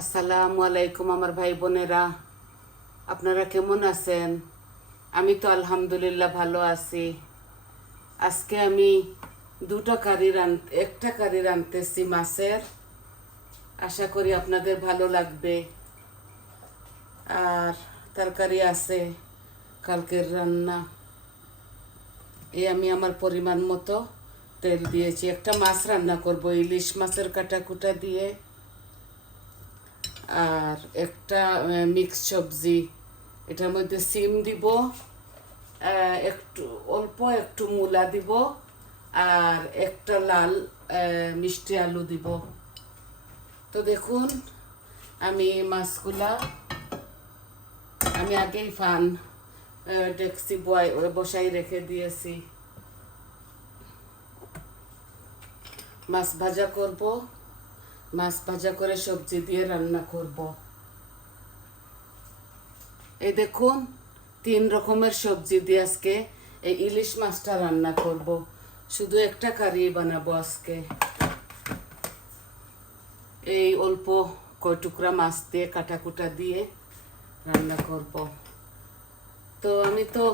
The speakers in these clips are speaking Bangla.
আসসালামু আলাইকুম আমার ভাই বোনেরা, আপনারা কেমন আছেন? আমি তো আলহামদুলিল্লাহ ভালো আছি। আজকে আমি একটা কারি রাঁধতেছি মাছের। আশা করি আপনাদের ভালো লাগবে। আর তরকারি আছে কালকের রান্না। আমি আমার পরিমাণ মতো তেল দিয়েছি। একটা মাছ রান্না করব, ইলিশ মাছের কাটাকুটা দিয়ে। আর একটা মিক্স সবজি, এটার মধ্যে সিম দিব, একটু অল্প একটু মূলা দিব, আর একটা লাল মিষ্টি আলু দিব। তো দেখুন, আমি মাছগুলা আগেই ডেক্সি বসাই রেখে দিয়েছি। মাছ ভাজা করব, মাছ ভাজা করে সবজি দিয়ে রান্না করব। এই দেখুন, 3 রকমের সবজি দিয়ে আজকে এই ইলিশ মাছটা রান্না করব। শুধু একটা কারি বানাবো আজকে। এই অল্প কয় টুকরা মাছ দিয়ে কাটাকুটা দিয়ে রান্না করব। তো আমি তো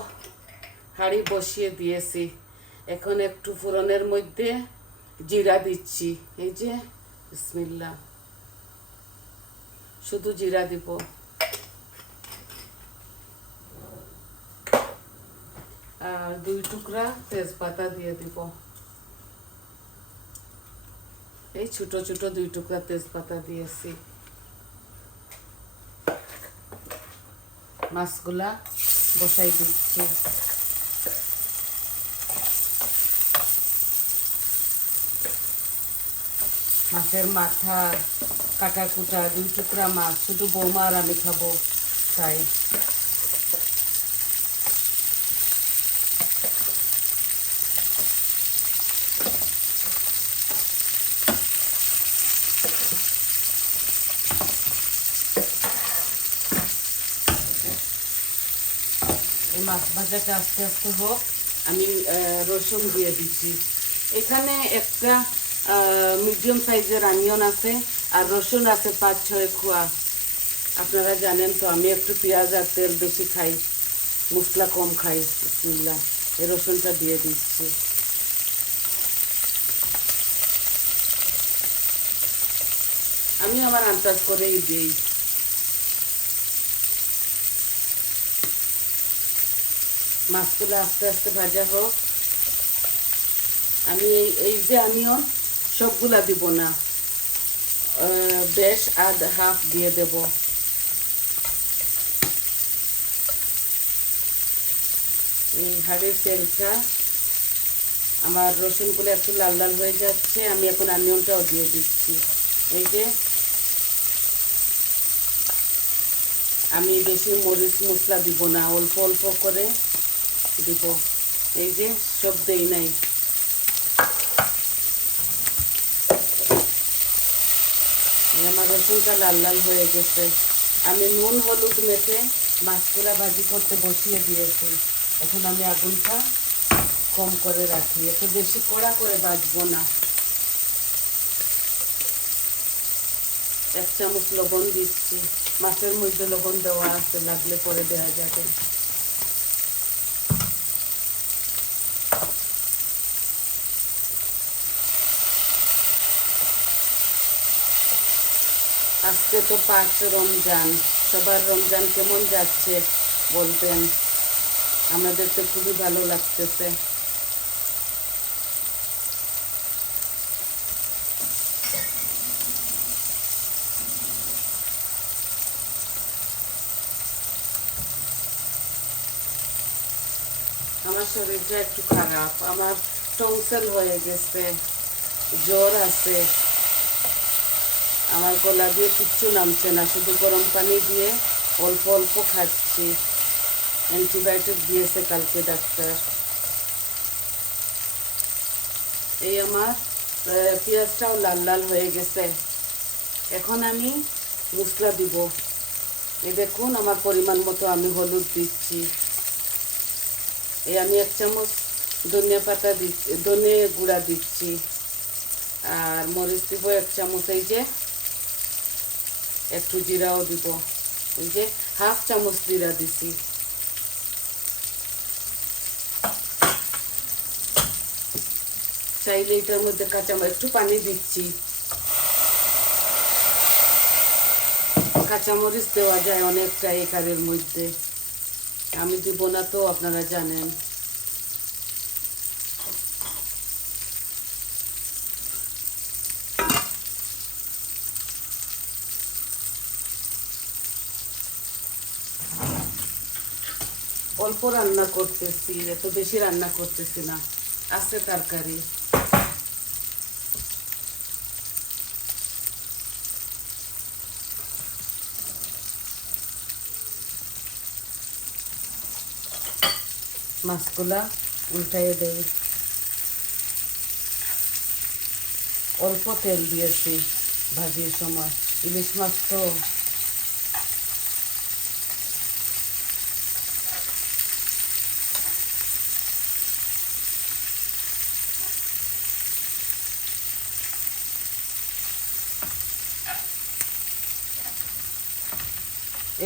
হাঁড়ি বসিয়ে দিয়েছি। এখন একটু ফোড়নের মধ্যে জিরা দিচ্ছি। এই যে বিসমিল্লাহ, শুধু জিরা দিব। আর 2 টুকরা তেজপাতা দিয়ে দিব। এই ছোট ছোট 2 টুকরা তেজপাতা দিয়েছি। মাছগুলা বসাই দিচ্ছি। মাছের মাথা কাটাকুটা 2 টুকরা মাছ, শুধু বৌমা আর আমি খাবো তাই। এই মাছ ভাজাটা আস্তে আস্তে হোক, আমি রসুন দিয়ে দিচ্ছি। এখানে একটা মিডিয়াম সাইজের অনিয়ন আছে, আর রসুন আছে 5-6 কোয়া। আপনারা জানেন তো আমি একটু পেঁয়াজ আর তেল বেশি খাই, মশলা কম খাই। বিসমিল্লাহ, এই রসুনটা দিয়ে দিচ্ছি। আমি আমার আন্দাজ করেই দিই। মাছগুলো আস্তে আস্তে ভাজা হোক। আমি এই যে অনিয়ন সবগুলা দিব না, বেশ হাফ দিয়ে দেব। এই হাড়ের তেলটা, আমার রসুনগুলো একটু লাল লাল হয়ে যাচ্ছে। আমি এখন অনিয়নটাও দিয়ে দিচ্ছি। এই যে আমি বেশি মরিচ মশলা দিব না, অল্প অল্প করে দিব। এই যে সব দেই নাই। আমার রসুনটা লাল লাল হয়ে গেছে। আমি নুন হলুদ মেখে মাছগুলা ভাজি করতে বসিয়ে দিয়েছি। এখন আমি আগুনটা কম করে রাখি, এত বেশি কড়া করে ভাজবো না। 1 চামচ লবণ দিচ্ছি। মাছের মধ্যে লবণ দেওয়া আছে, লাগলে পরে দেওয়া যাবে। আজকে তো 5 রমজান। সবার রমজান কেমন যাচ্ছে বলতেন, আমাদের তো খুবই ভালো লাগতেছে। আমার শরীরটা একটু খারাপ, আমার টনসিল হয়ে গেছে, জ্বর আছে। আমার গলা দিয়ে কিচ্ছু নামছে না, শুধু গরম পানি দিয়ে অল্প অল্প খাচ্ছি। অ্যান্টিবায়োটিক দিয়েছে কালকে ডাক্তার। এই আমার পেঁয়াজটাও লাল লাল হয়ে গেছে। এখন আমি মশলা দিব। এই দেখুন, আমার পরিমাণ মতো আমি হলুদ দিচ্ছি। আমি 1 চামচ ধনে গুঁড়া দিচ্ছি। আর মরিচ দিব 1 চামচ। এই যে একটু জিরাও দিব, এই যে হাফ চামচ জিরা দিছি। চাইলে এটার মধ্যে একটু পানি দিচ্ছি, কাঁচামরিচ দেওয়া যায় অনেকটা এই কারির মধ্যে, আমি দিব না তো আপনারা জানেন। অল্প রান্না করতেছি, এত বেশি রান্না করতেছি না, আছে তরকারি। মাছগুলা উল্টাইয়ে দেই, অল্প তেল দিয়েছি ভাজির সময়, ইলিশ মাছ তো।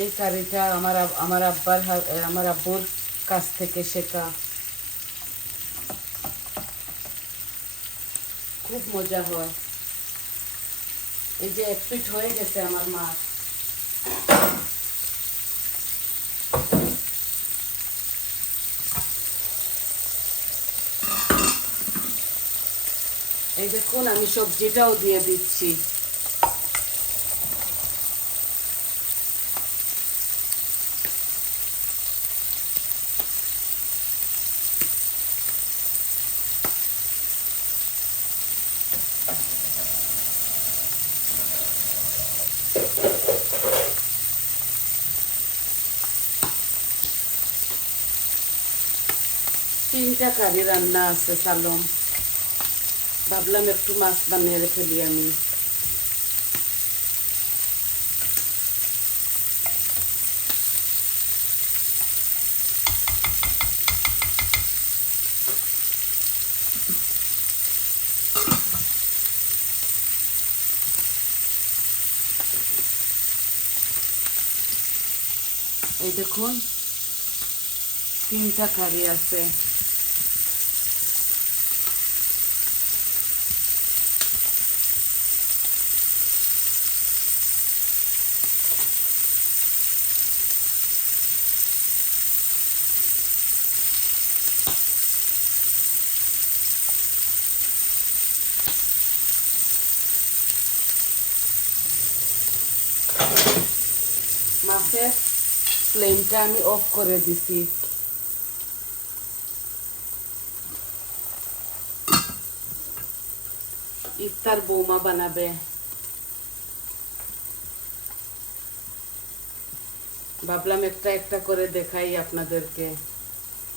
এই কারিটা আমার আব্বুর কাছ থেকে শেখা, খুব মজা হয়। এই যে এক পিঠ হয়ে গেছে আমার মাছ, এই দেখুন আমি সবজিটাও দিয়ে দিচ্ছি। তিনটা কারি রান্না আছে সালম, ভাবলাম একটু মাছ বানিয়ে ফেলি আমি। এই দেখুন তিনটা কারি আছে, মাছের ফ্লেমটা আমি অফ করে দিছি। ইফতার বৌমা বানাবে, ভাবলাম একটা একটা করে দেখাই আপনাদেরকে।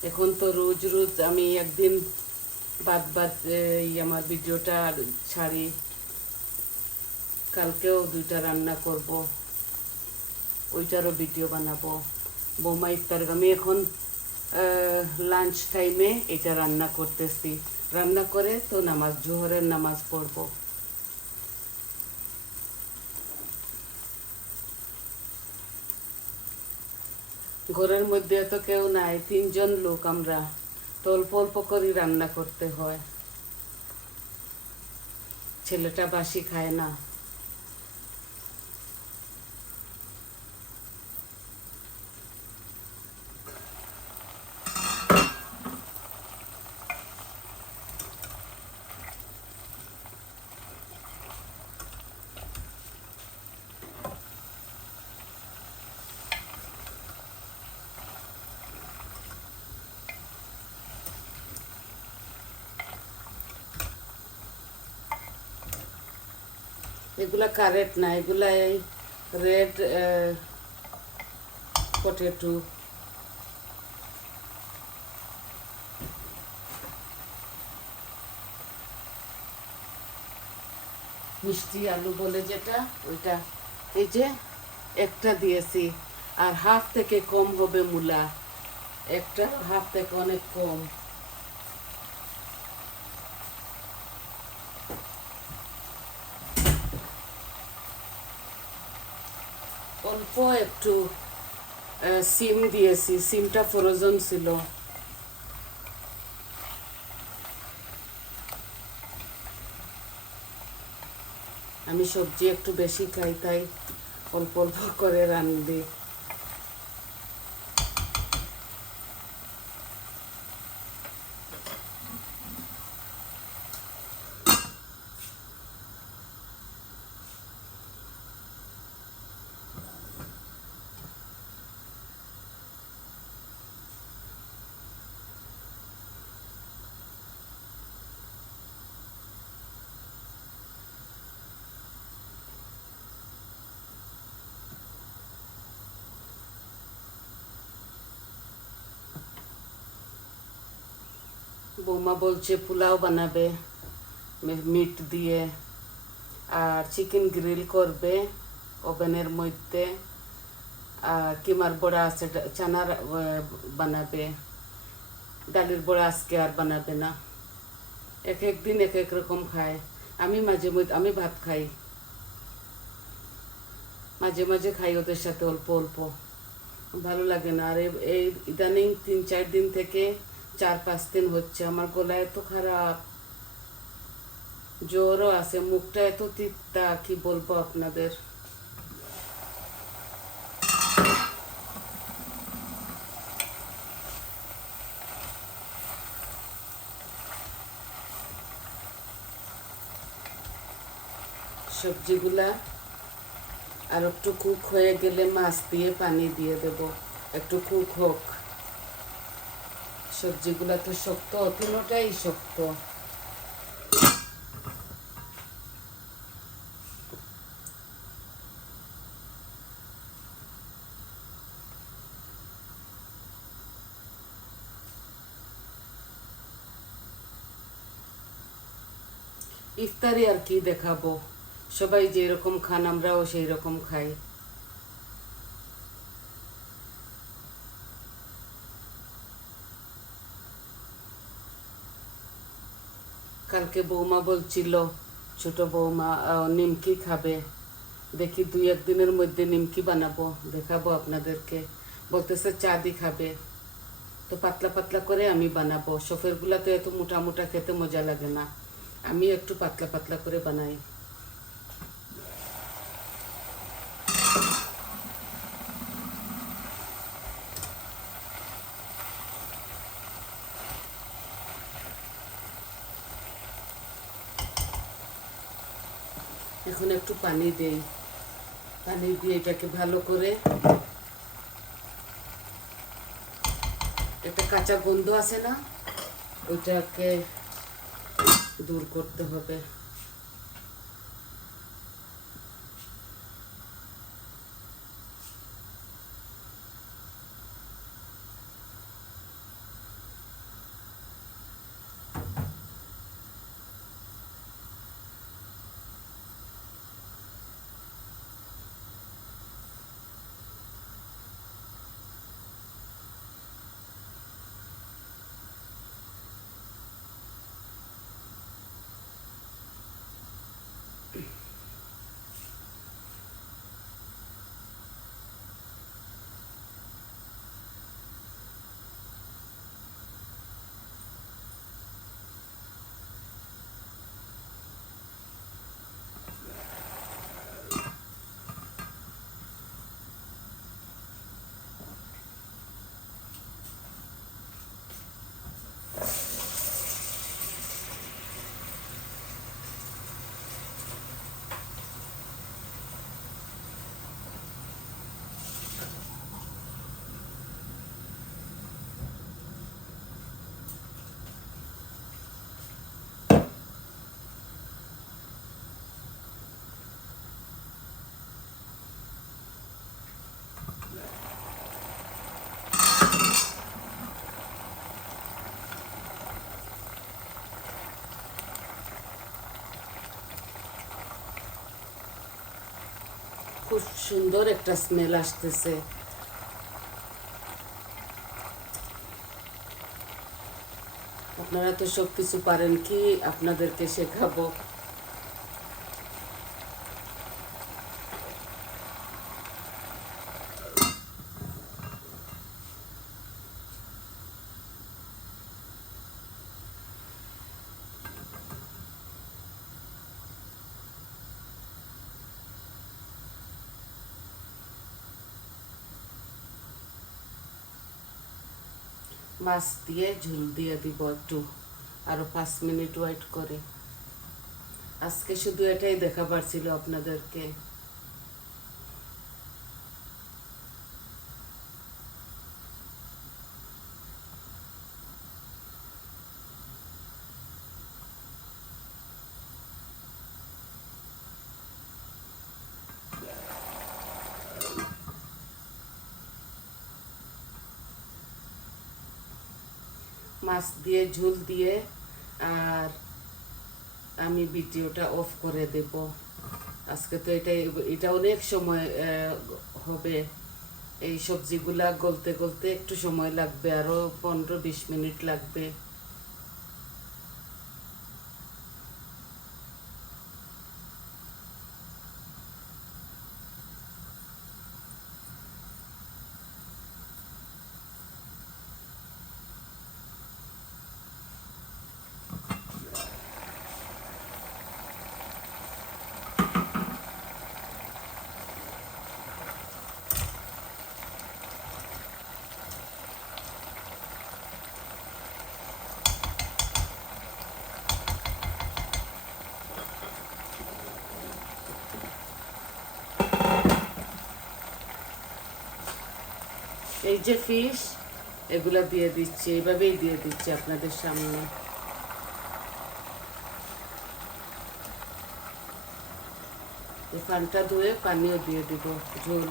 এখন তো রোজ রোজ আমি একদিন বাদ বাদ আমার ভিডিওটা ছাড়ি, কালকেও দুইটা রান্না করব, ওইটারও ভিডিও বানাবো। বৌমা ইফতার, আমি এখন লাঞ্চ টাইমে এটা রান্না করতেছি, রান্না করে তো জোহরের নামাজ পড়ব। ঘরের মধ্যে তো কেউ নাই, 3জন লোক আমরা, তো অল্প অল্প করে রান্না করতে হয়, ছেলেটা বাসি খায় না। এগুলা কারেক্ট না, এগুলা এই রেড পটেটো। মিষ্টি আলু বলে যেটা, ওইটা। এই যে একটা দিয়েছি, আর হাফ থেকে কম হবে মূলা, একটা হাফ থেকে অনেক কম। অল্প একটু সিম দিয়েছি, সিমটা ফ্রোজন ছিল। আমি সবজি একটু বেশি খাই, তাই অল্প অল্প করে রান্ধি। বৌমা বলছে পোলাও বানাবে মিট দিয়ে, আর চিকেন গ্রিল করবে ওভেনের মধ্যে, আর কিমার বড়া আছে, চানার বানাবে। ডালের বড়া আজকে আর বানাবে না। এক এক দিন এক এক রকম খায়। আমি মাঝে মধ্যে আমি ভাত খাই, মাঝে মাঝে খাই ওদের সাথে অল্প অল্প, ভালো লাগে না। আর এই ইদানিং 3-4 দিন থেকে 4-5 দিন হচ্ছে আমার গলা এত খারাপ, জ্বরও আছে, মুখটা এত তিতা, কি বলবো আপনাদের। সবজিগুলা আর একটু কুক হয়ে গেলে মাছ দিয়ে পানি দিয়ে দেব, একটু কুক হোক। সবজিগুলা তো শক্ত, তিনোটাই শক্ত। ইফতারি আর কি দেখাবো, সবাই যেরকম খান আমরাও সেই রকম খাই। কালকে বৌমা বলছিল, ছোট বৌমা নিমকি খাবে। দেখি 2-1 দিনের মধ্যে নিমকি বানাবো, দেখাবো আপনাদেরকে। বলতেছে চা দি খাবে, তো পাতলা পাতলা করে আমি বানাবো। সফেরগুলা তো এত মোটা মোটা খেতে মজা লাগে না, আমি একটু পাতলা পাতলা করে বানাই। এখন একটু পানি দেই, পানি দিয়ে এটাকে ভালো করে, একটা কাঁচা গন্ধ আছে না, ওইটাকে দূর করতে হবে। খুব সুন্দর একটা স্মেল আসতেছে। আপনারা তো সব কিছু পারেন, কি আপনাদেরকে শেখাবো। মাছ দিয়ে ঝোল দিয়ে দিব একটু, আরও 5 মিনিট ওয়েট করে। আজকে শুধু এটাই দেখাবার ছিল আপনাদেরকে। মাছ দিয়ে ঝোল দিয়ে আর আমি ভিডিওটা অফ করে দেব। আজকে তো এটা অনেক সময় হবে। এই সবজিগুলা গলতে গলতে একটু সময় লাগবে, আরও 15-20 মিনিট লাগবে। এই যে ফিশ, এগুলা দিয়ে দিচ্ছি, এইভাবেই দিয়ে দিচ্ছি আপনাদের সামনে। এই পানটা ধুয়ে পানিও দিয়ে দিব, ঝোল।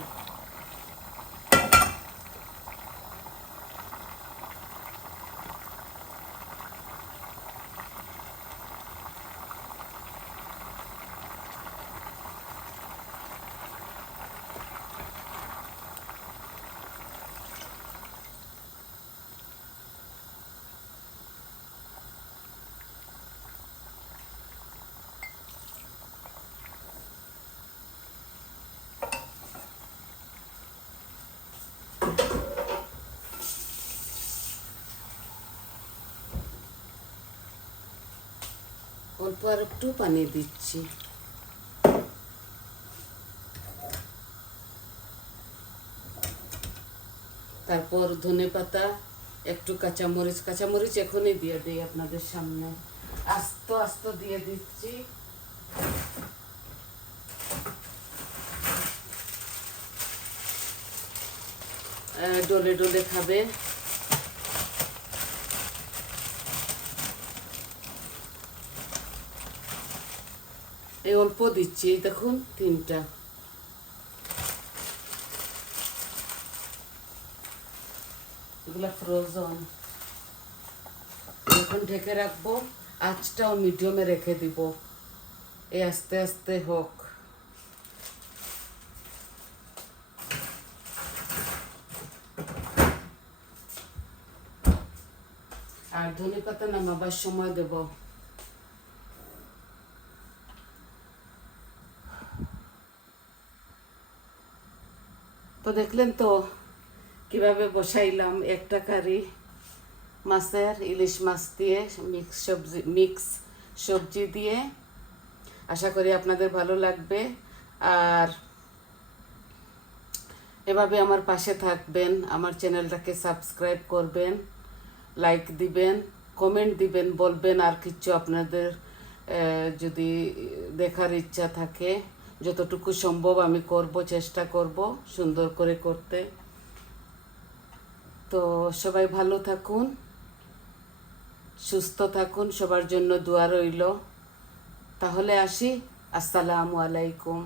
অল্প আর একটু পানি দিচ্ছি। তারপর ধনেপাতা, একটু কাঁচামরিচ এখনই দিয়ে দিই আপনাদের সামনে। আস্ত আস্ত দিয়ে দিচ্ছি। ডলে ডলে খাবে। এই অল্প দিচ্ছি, দেখুন 3টা। এগুলা ফ্রোজন। এখন ঢেকে রাখবো, আঁচটাও মিডিয়ামে রেখে দিব। এই আস্তে আস্তে হোক। আর ধনেপাতা নামাবার সময় দেব। তো দেখলেন তো কিভাবে বসাইলাম একটা কারি মাছের, ইলিশ মাছ দিয়ে মিক্স সবজি দিয়ে। আশা করি আপনাদের ভালো লাগবে। আর এভাবে আমার পাশে থাকবেন, আমার চ্যানেলটাকে সাবস্ক্রাইব করবেন, লাইক দিবেন, কমেন্ট দিবেন, বলবেন আর কিছু আপনাদের যদি দেখার ইচ্ছা থাকে। যতটুকু সম্ভব আমি করব, চেষ্টা করব সুন্দর করে করতে। তো সবাই ভালো থাকুন, সুস্থ থাকুন, সবার জন্য দোয়া রইল। তাহলে আসি, আসসালামু আলাইকুম।